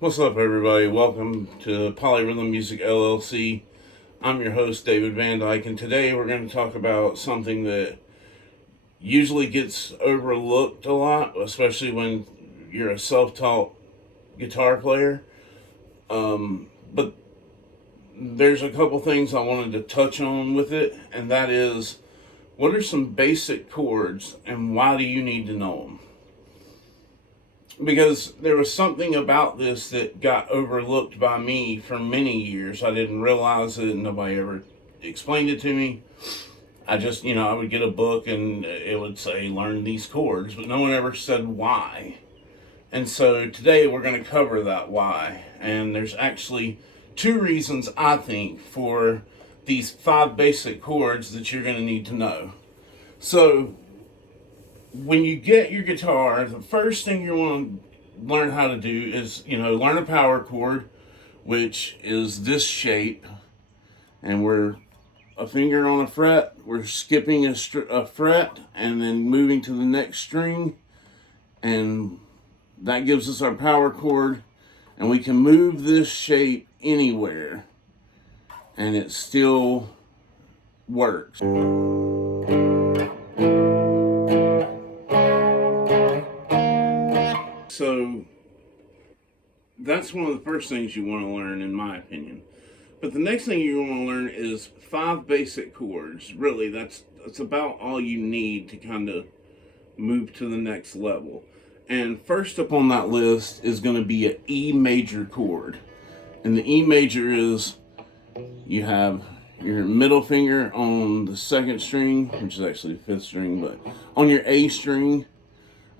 What's up, everybody? Welcome to polyrhythmmusicllc. I'm your host, David Van Dyke, and today we're going to talk about something that usually gets overlooked a lot, especially when you're a self-taught guitar player. But there's a couple things I wanted to touch on with it, and that is, what are some basic chords, and why do you need to know them? Because there was something about this that got overlooked by me for many years. I didn't realize it, and nobody ever explained it to me. I just, I would get a book and it would say, learn these chords, but no one ever said why. And so today we're going to cover that why. And there's actually two reasons, I think, for these 5 basic chords that you're going to need to know. So when you get your guitar, the first thing you want to learn how to do is, learn a power chord, which is this shape. And we're a finger on a fret, we're skipping a fret, and then moving to the next string. And that gives us our power chord. And we can move this shape anywhere, and it still works. So that's one of the first things you want to learn, in my opinion. But the next thing you want to learn is 5 basic chords. Really, that's about all you need to kind of move to the next level. And first up on that list is going to be an E major chord. And the E major is, you have your middle finger on the 2nd string, which is actually the 5th string, but on your A string,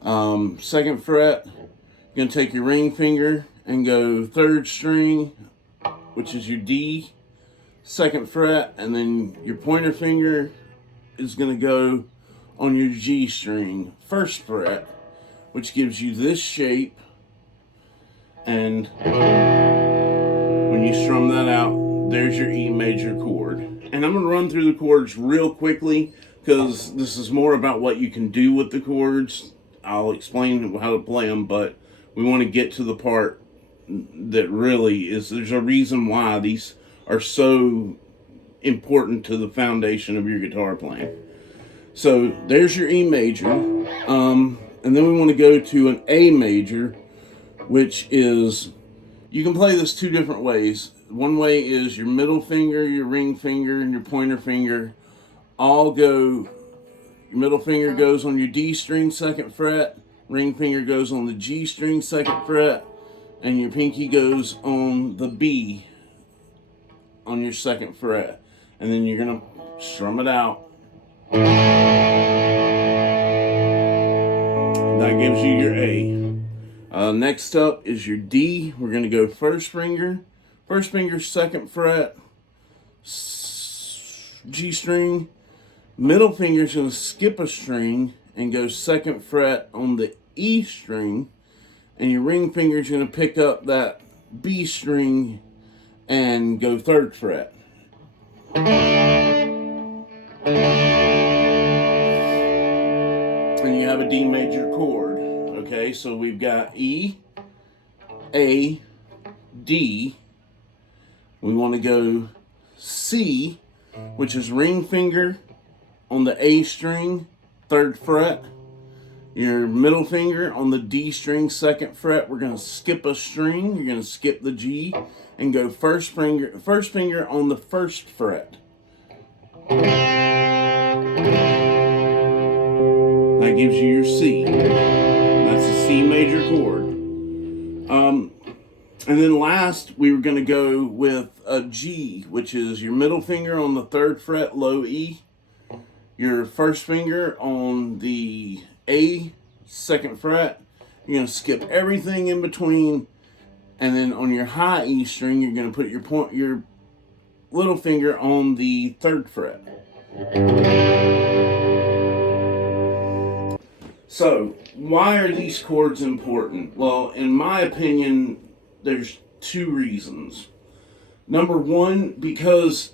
2nd fret. You're going to take your ring finger and go 3rd string, which is your D, 2nd fret, and then your pointer finger is going to go on your G string, 1st fret, which gives you this shape. And when you strum that out, there's your E major chord. And I'm going to run through the chords real quickly, because this is more about what you can do with the chords. I'll explain how to play them, but we want to get to the part that really is, there's a reason why these are so important to the foundation of your guitar playing. So there's your E major. And then we want to go to an A major, which is, you can play this 2 different ways. One way is your middle finger, your ring finger, and your pointer finger all go, your middle finger goes on your D string, 2nd fret, ring finger goes on the G string, 2nd fret, and your pinky goes on the B on your 2nd fret. And then you're going to strum it out. That gives you your A. Next up is your D. We're going to go 1st finger, 2nd fret, G string. Middle finger is going to skip a string and go 2nd fret on the E string, and your ring finger is going to pick up that B string and go 3rd fret. And you have a D major chord. Okay, so we've got E, A, D. We want to go C, which is ring finger on the A string, 3rd fret. Your middle finger on the D string, 2nd fret. We're going to skip a string. You're going to skip the G and go first finger on the 1st fret. That gives you your C. That's a C major chord. And then last, we were going to go with a G, which is your middle finger on the 3rd fret, low E. Your 1st finger on the A, 2nd fret. You're going to skip everything in between, and then on your high E string, you're going to put your little finger on the 3rd fret. So, why are these chords important? Well, in my opinion, there's 2 reasons. Number 1, because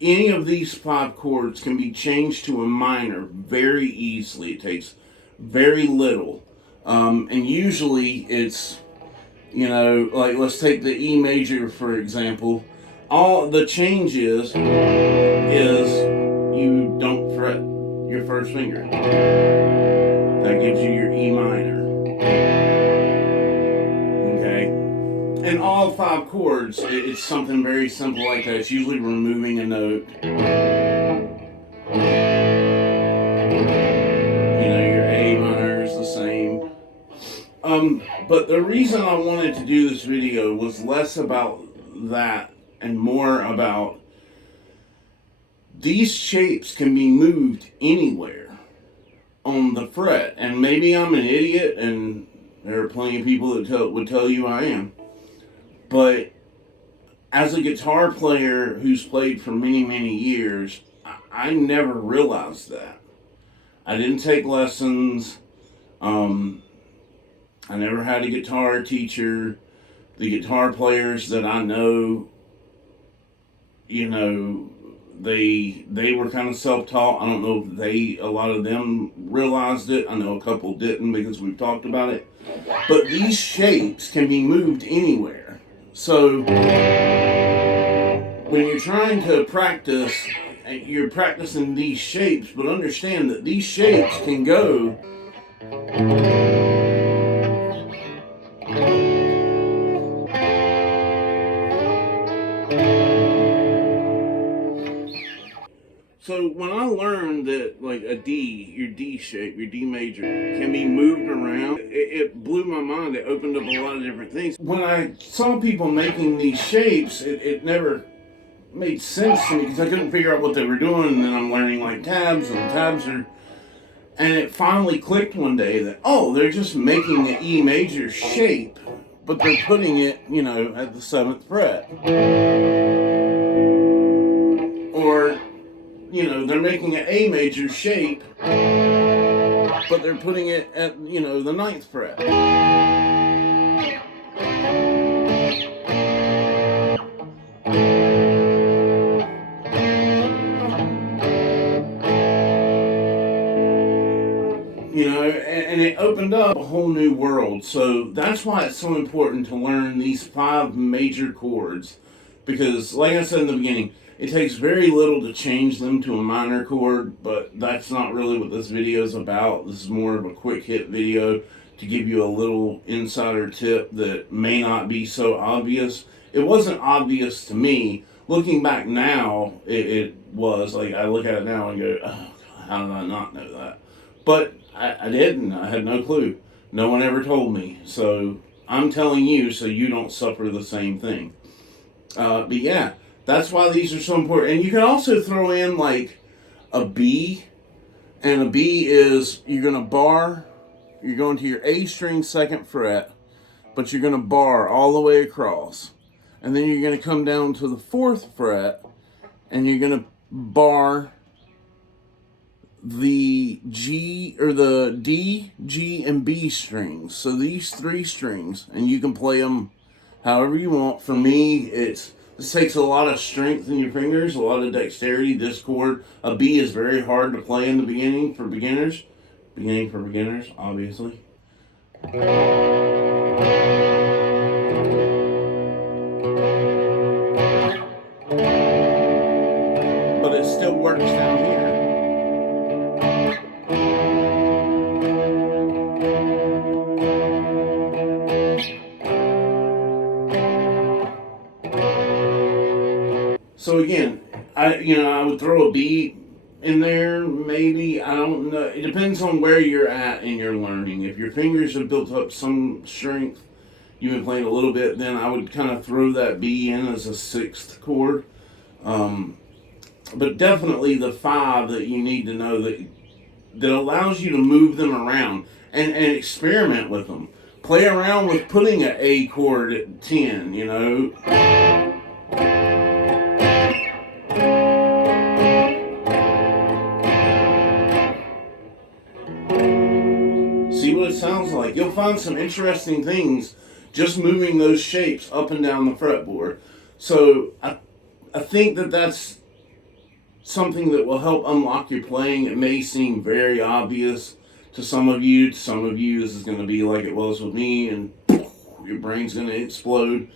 any of these 5 chords can be changed to a minor very easily. It takes very little. And usually it's You know, like let's take the E major for example. All the change is you don't fret your first finger. That gives you your E minor. Okay? And all 5 chords, it's something very simple like that. It's usually removing a note. You know, your A minor is the same. But the reason I wanted to do this video was less about that and more about these shapes can be moved anywhere on the fret. And maybe I'm an idiot, and there are plenty of people that would tell you I am. But as a guitar player who's played for many, many years, I never realized that. I didn't take lessons. I never had a guitar teacher. The guitar players that I know, you know, they were kind of self-taught. I don't know if a lot of them realized it. I know a couple didn't because we've talked about it. But these shapes can be moved anywhere. So when you're trying to practice, you're practicing these shapes, but understand that these shapes can go So when I learned that like a D, your D shape, your D major, can be moved around, it blew my mind. It opened up a lot of different things. When I saw people making these shapes, it never made sense to me because I couldn't figure out what they were doing. And then I'm learning like tabs, and tabs are... And it finally clicked one day that, oh, they're just making the E major shape, but they're putting it, you know, at the 7th fret. Or... you know, they're making an A major shape, but they're putting it at, you know, the 9th fret. You know, and it opened up a whole new world. So that's why it's so important to learn these 5 major chords. Because, like I said in the beginning, it takes very little to change them to a minor chord, but that's not really what this video is about. This is more of a quick hit video to give you a little insider tip that may not be so obvious. It wasn't obvious to me. Looking back now, it was. Like, I look at it now and go, oh, God, how did I not know that? But I didn't. I had no clue. No one ever told me. So I'm telling you so you don't suffer the same thing. But yeah. That's why these are so important. And you can also throw in like a B. And a B is you're going to bar. You're going to your A string 2nd fret. But you're going to bar all the way across. And then you're going to come down to the 4th fret. And you're going to bar the G or the D, G, and B strings. So these 3 strings. And you can play them however you want. For me, this takes a lot of strength in your fingers, a lot of dexterity. This chord, a B, is very hard to play in the beginning for beginners. Beginning for beginners, obviously. But it still works down here. So again, I would throw a B in there, maybe. I don't know. It depends on where you're at in your learning. If your fingers have built up some strength, you've been playing a little bit, then I would kind of throw that B in as a 6th chord. But definitely the 5 that you need to know that allows you to move them around and experiment with them. Play around with putting an A chord at 10, you know. See what it sounds like. You'll find some interesting things just moving those shapes up and down the fretboard. So I think that's something that will help unlock your playing. It may seem very obvious to some of you. To some of you, this is going to be like it was with me, and your brain's going to explode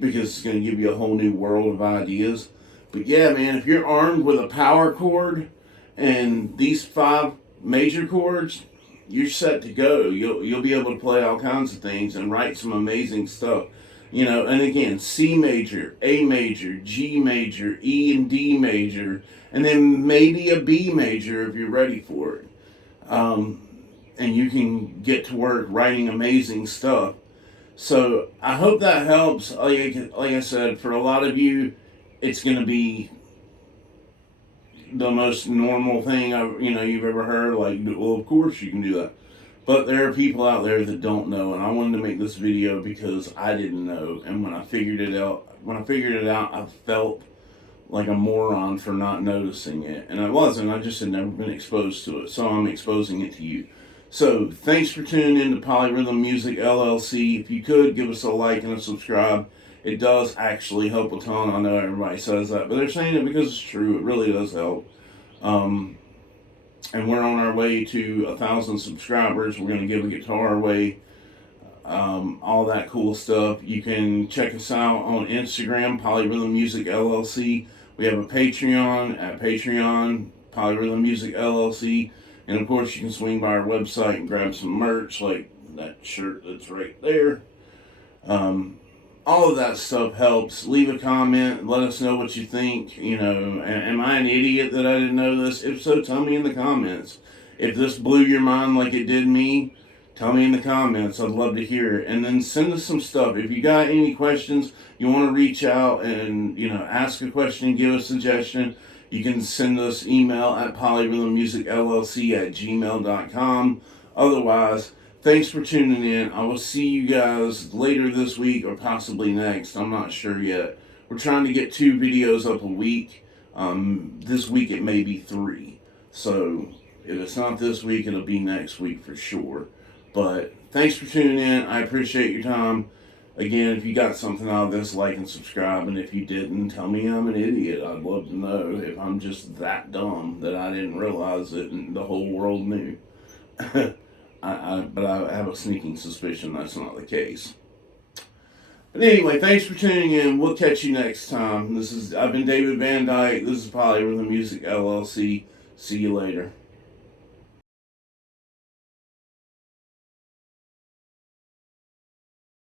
because it's going to give you a whole new world of ideas. But yeah, man, if you're armed with a power chord and these 5 major chords, you're set to go. You'll be able to play all kinds of things and write some amazing stuff. You know, and again, C major, A major, G major, E and D major, and then maybe a B major if you're ready for it. And you can get to work writing amazing stuff. So I hope that helps. Like I said, for a lot of you, it's going to be the most normal thing you've ever heard. Like, well, of course you can do that. But there are people out there that don't know, and I wanted to make this video because I didn't know. And when I figured it out, I felt like a moron for not noticing it. And I wasn't. I just had never been exposed to it. So I'm exposing it to you. So thanks for tuning in to Polyrhythm Music LLC. If you could, give us a like and a subscribe. It does actually help a ton. I know everybody says that, but they're saying it because it's true. It really does help. And we're on our way to 1,000 subscribers. We're going to give a guitar away, all that cool stuff. You can check us out on Instagram, Polyrhythm Music LLC. We have a Patreon at Patreon, Polyrhythm Music LLC. And of course, you can swing by our website and grab some merch, like that shirt that's right there. All of that stuff helps. Leave a comment. Let us know what you think. You know, am I an idiot that I didn't know this? If so, tell me in the comments. If this blew your mind like it did me, tell me in the comments. I'd love to hear it. And then send us some stuff. If you got any questions, you want to reach out and, ask a question, give a suggestion, you can send us email at polyrhythmmusicllc@gmail.com. Otherwise, thanks for tuning in. I will see you guys later this week or possibly next. I'm not sure yet. We're trying to get 2 videos up a week. This week it may be 3. So if it's not this week, it'll be next week for sure. But thanks for tuning in. I appreciate your time. Again, if you got something out of this, like and subscribe. And if you didn't, tell me I'm an idiot. I'd love to know if I'm just that dumb that I didn't realize it and the whole world knew. But I have a sneaking suspicion that's not the case. But anyway, thanks for tuning in. We'll catch you next time. I've been David Van Dyke. This is Polyrhythm Music LLC. See you later.